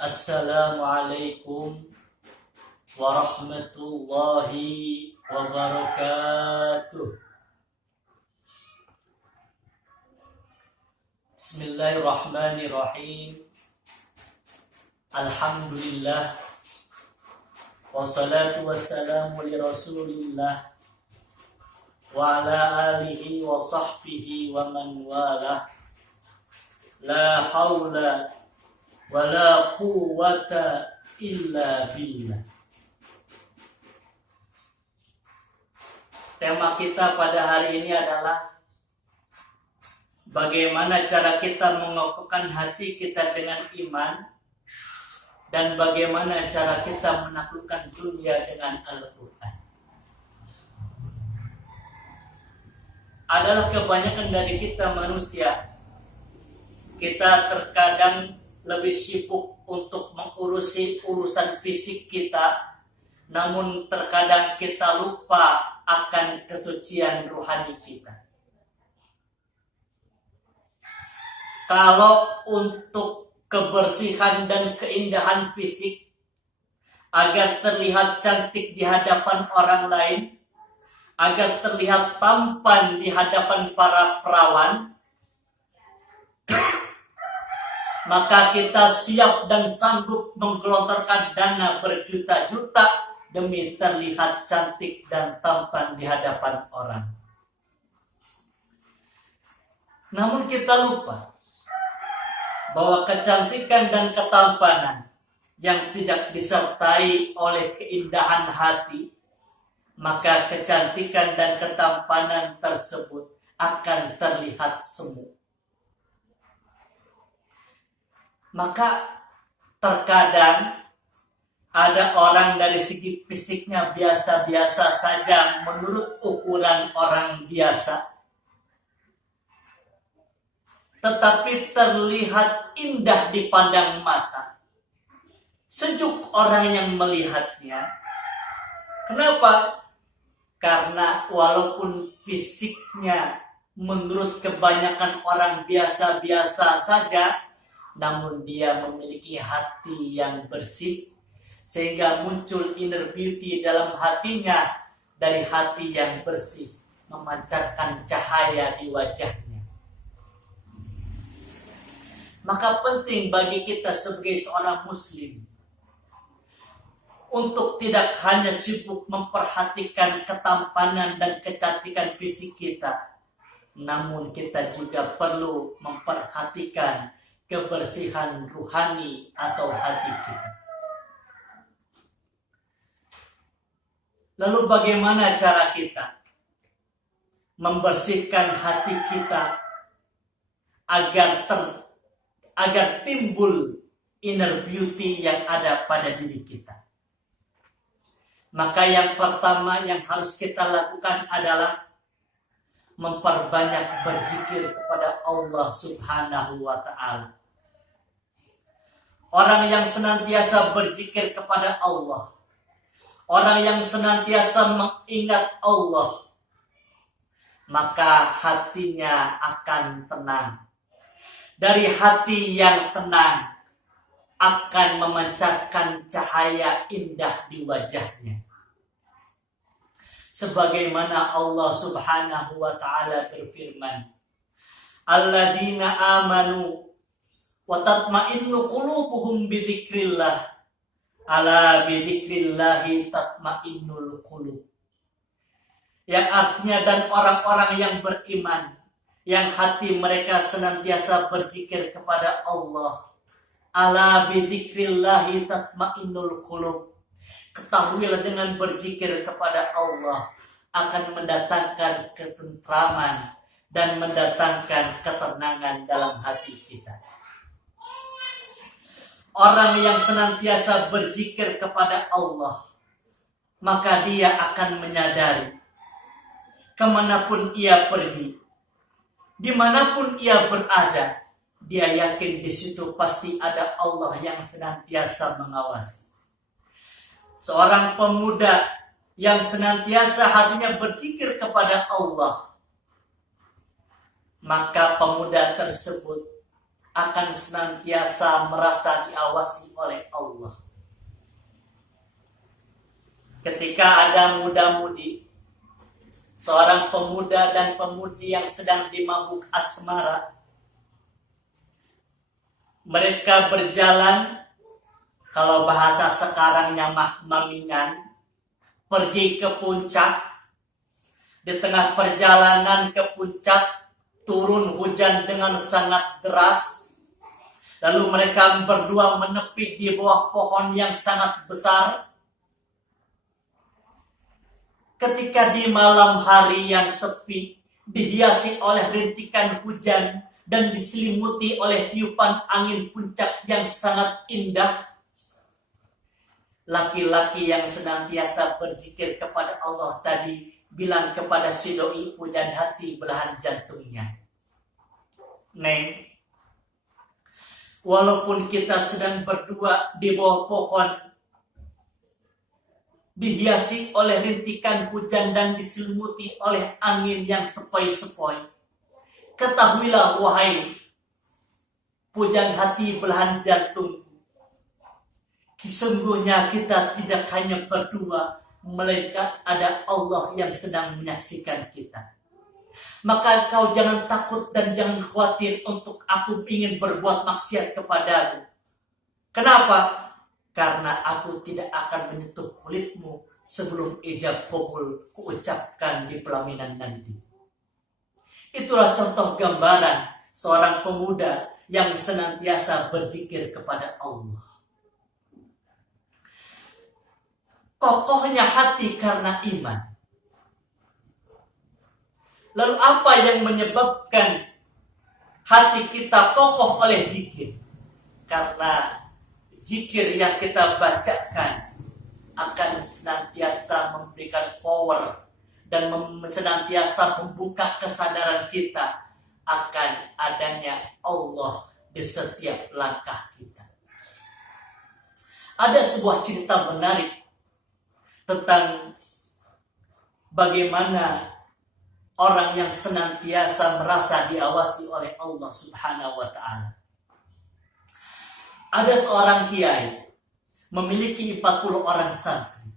Assalamualaikum warahmatullahi wabarakatuh. Bismillahirrahmanirrahim. Alhamdulillah. Wassalatu wassalamu li rasulillah wa ala alihi wa sahbihi wa man walah. La hawla wala quwwata illa billah. Tema kita pada hari ini adalah bagaimana cara kita mengokohkan hati kita dengan iman dan bagaimana cara kita menaklukkan dunia dengan Al-Quran. Adalah kebanyakan dari kita manusia, kita terkadang lebih sibuk untuk mengurusi urusan fisik kita, namun terkadang kita lupa akan kesucian rohani kita. Kalau untuk kebersihan dan keindahan fisik agar terlihat cantik di hadapan orang lain, agar terlihat tampan di hadapan para perawan, maka kita siap dan sanggup menggelontorkan dana berjuta-juta demi terlihat cantik dan tampan di hadapan orang. Namun kita lupa bahwa kecantikan dan ketampanan yang tidak disertai oleh keindahan hati, maka kecantikan dan ketampanan tersebut akan terlihat semu. Maka terkadang ada orang dari segi fisiknya biasa-biasa saja menurut ukuran orang biasa, tetapi terlihat indah di pandang mata, sejuk orang yang melihatnya. Kenapa? Karena walaupun fisiknya menurut kebanyakan orang biasa-biasa saja, namun dia memiliki hati yang bersih, sehingga muncul inner beauty dalam hatinya. Dari hati yang bersih memancarkan cahaya di wajahnya. Maka penting bagi kita sebagai seorang muslim untuk tidak hanya sibuk memperhatikan ketampanan dan kecantikan fisik kita, namun kita juga perlu memperhatikan kebersihan ruhani atau hati kita. Lalu bagaimana cara kita membersihkan hati kita agar timbul inner beauty yang ada pada diri kita? Maka yang pertama yang harus kita lakukan adalah memperbanyak berzikir kepada Allah Subhanahu wa Ta'ala. Orang yang senantiasa berzikir kepada Allah, orang yang senantiasa mengingat Allah, maka hatinya akan tenang. Dari hati yang tenang akan memancarkan cahaya indah di wajahnya. Sebagaimana Allah Subhanahu wa Ta'ala berfirman, alladzina amanu wa tatma'innu qulubuhum bidzikrillah, ala bidzikrillahi tatma'innul qulub. Yang artinya, dan orang-orang yang beriman, yang hati mereka senantiasa berzikir kepada Allah, ala bidzikrillahi tatma'innul qulub. Ketahuilah dengan berzikir kepada Allah akan mendatangkan ketentraman dan mendatangkan ketenangan dalam hati kita. Orang yang senantiasa berzikir kepada Allah, maka dia akan menyadari kemanapun ia pergi, dimanapun ia berada, dia yakin di situ pasti ada Allah yang senantiasa mengawasi. Seorang pemuda yang senantiasa hatinya berzikir kepada Allah, maka pemuda tersebut akan senantiasa merasa diawasi oleh Allah. Ketika ada muda-mudi, seorang pemuda dan pemudi yang sedang dimabuk asmara, mereka berjalan, kalau bahasa sekarangnya mamingan, pergi ke puncak. Di tengah perjalanan ke puncak, turun hujan dengan sangat deras. Lalu mereka berdua menepi di bawah pohon yang sangat besar. Ketika di malam hari yang sepi, dihiasi oleh rintikan hujan dan diselimuti oleh tiupan angin puncak yang sangat indah, laki-laki yang senantiasa berzikir kepada Allah tadi bilang kepada si doi pujan hati belahan jantungnya, "Neng, walaupun kita sedang berdua di bawah pohon, dihiasi oleh rintikan hujan dan diselimuti oleh angin yang sepoi-sepoi, ketahuilah wahai pujan hati belahan jantung, sesungguhnya kita tidak hanya berdua, melainkan ada Allah yang sedang menyaksikan kita. Maka kau jangan takut dan jangan khawatir untuk aku ingin berbuat maksiat kepadamu. Kenapa? Karena aku tidak akan menyentuh kulitmu sebelum ijab qabul kuucapkan di pelaminan nanti." Itulah contoh gambaran seorang pemuda yang senantiasa berzikir kepada Allah. Kokohnya hati karena iman. Lalu apa yang menyebabkan hati kita kokoh oleh zikir? Karena zikir yang kita bacakan akan senantiasa memberikan power dan senantiasa membuka kesadaran kita akan adanya Allah di setiap langkah kita. Ada sebuah cerita menarik tentang bagaimana orang yang senantiasa merasa diawasi oleh Allah Subhanahu wa Ta'ala. Ada seorang kiai memiliki 40 orang santri.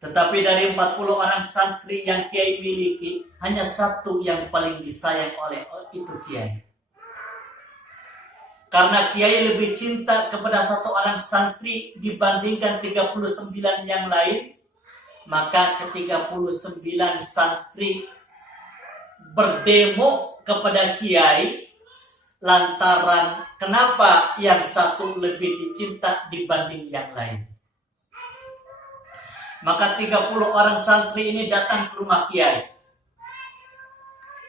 Tetapi dari 40 orang santri yang kiai miliki, hanya satu yang paling disayang oleh itu kiai. Karena kiai lebih cinta kepada satu orang santri dibandingkan 39 yang lain, maka ke-39 santri berdemo kepada kiai lantaran kenapa yang satu lebih dicinta dibanding yang lain. Maka 30 orang santri ini datang ke rumah kiai.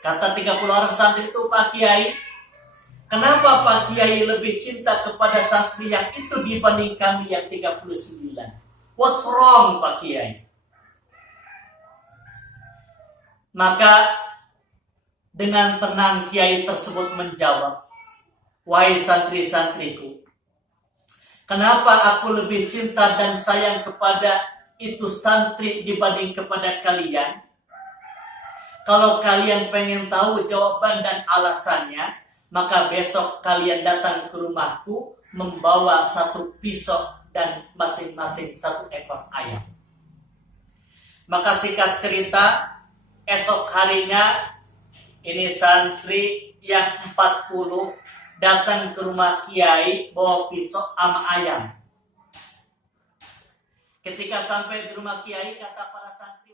Kata 30 orang santri itu, "Pak Kiai, kenapa Pak Kiai lebih cinta kepada santri yang itu dibanding kami yang 39? What's wrong Pak Kiai?" Maka dengan tenang kiai tersebut menjawab, "Wahai santri-santriku, kenapa aku lebih cinta dan sayang kepada itu santri dibanding kepada kalian? Kalau kalian pengen tahu jawaban dan alasannya, maka besok kalian datang ke rumahku membawa satu pisau dan masing-masing satu ekor ayam." Maka singkat cerita, esok harinya ini santri yang 40 datang ke rumah kiai bawa pisau sama ayam. Ketika sampai di rumah kiai, kata para santri,